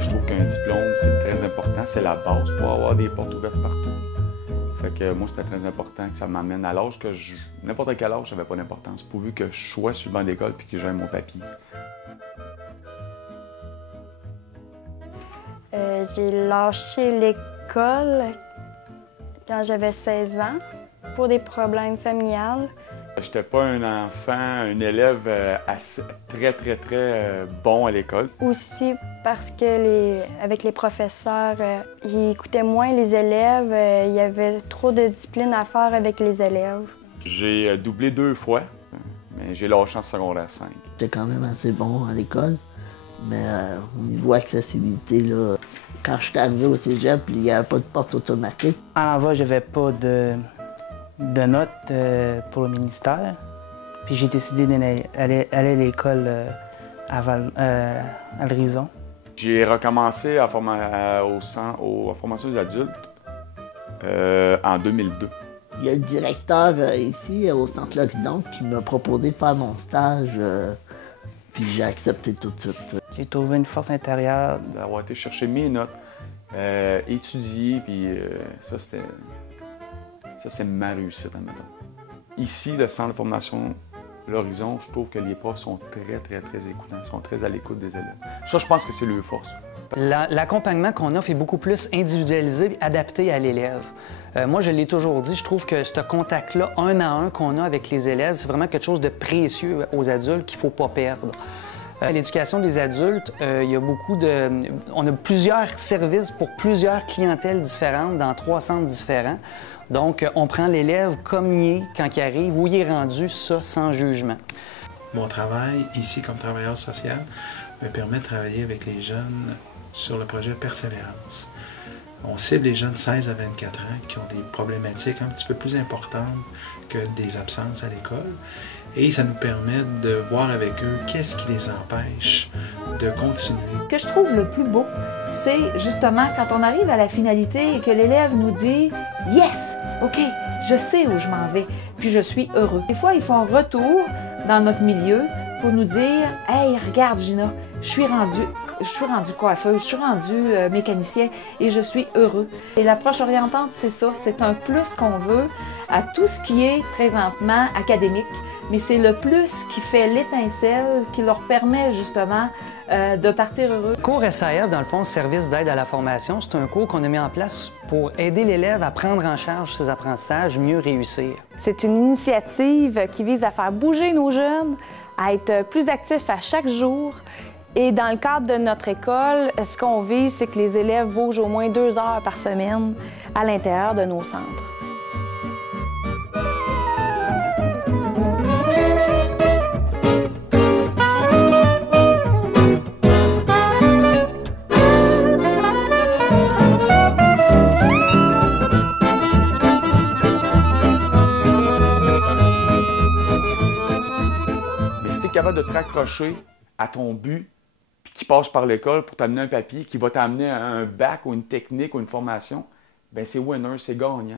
Je trouve qu'un diplôme, c'est très important, c'est la base pour avoir des portes ouvertes partout. Fait que moi, c'était très important que ça m'amène à l'âge que n'importe quel âge, ça n'avait pas d'importance, pourvu que je sois sur le banc d'école et que j'aie mon papier. J'ai lâché l'école quand j'avais 16 ans pour des problèmes familiales. J'étais pas un enfant, un élève très bon à l'école. Aussi parce que avec les professeurs, ils écoutaient moins les élèves, il y avait trop de discipline à faire avec les élèves. J'ai doublé 2 fois, mais j'ai lâché en secondaire 5. J'étais quand même assez bon à l'école, mais au niveau accessibilité, là, quand je suis arrivé au cégep, il n'y avait pas de porte automatique. Avant, j'avais pas de notes pour le ministère. Puis j'ai décidé d'aller à l'école à Alrizon. J'ai recommencé à formation des adultes en 2002. Il y a le directeur ici, au Centre L'Horizon, qui m'a proposé de faire mon stage, puis j'ai accepté tout de suite. J'ai trouvé une force intérieure. D'avoir été chercher mes notes, étudier, puis ça, c'est ma réussite, admettons. Ici, le Centre de formation L'Horizon, je trouve que les profs sont très écoutants, sont très à l'écoute des élèves. Ça, je pense que c'est leur force. L'accompagnement qu'on offre est beaucoup plus individualisé et adapté à l'élève. Moi, je l'ai toujours dit, je trouve que ce contact-là, 1 à 1 qu'on a avec les élèves, c'est vraiment quelque chose de précieux aux adultes qu'il ne faut pas perdre. À l'éducation des adultes, il y a on a plusieurs services pour plusieurs clientèles différentes dans 3 centres différents. Donc, on prend l'élève comme il est quand il arrive, où il est rendu, ça sans jugement. Mon travail ici comme travailleur social me permet de travailler avec les jeunes sur le projet Persévérance. On cible les jeunes de 16 à 24 ans qui ont des problématiques un petit peu plus importantes que des absences à l'école. Et ça nous permet de voir avec eux qu'est-ce qui les empêche de continuer. Ce que je trouve le plus beau, c'est justement quand on arrive à la finalité et que l'élève nous dit « Yes! OK, je sais où je m'en vais, puis je suis heureux. » Des fois, ils font un retour dans notre milieu pour nous dire « Hey, regarde Gina, je suis rendu coiffeuse, je suis rendu mécanicien et je suis heureux. » Et l'approche orientante, c'est ça, c'est un plus qu'on veut à tout ce qui est présentement académique, mais c'est le plus qui fait l'étincelle, qui leur permet justement de partir heureux. Le cours SAF, dans le fond, Service d'aide à la formation, c'est un cours qu'on a mis en place pour aider l'élève à prendre en charge ses apprentissages, mieux réussir. C'est une initiative qui vise à faire bouger nos jeunes, à être plus actifs à chaque jour. Et dans le cadre de notre école, ce qu'on vise, c'est que les élèves bougent au moins 2 heures par semaine à l'intérieur de nos centres. Mais si tu es capable de te raccrocher à ton but, puis qui passe par l'école pour t'amener un papier, qui va t'amener à un bac ou une technique ou une formation, bien c'est winner, c'est gagnant.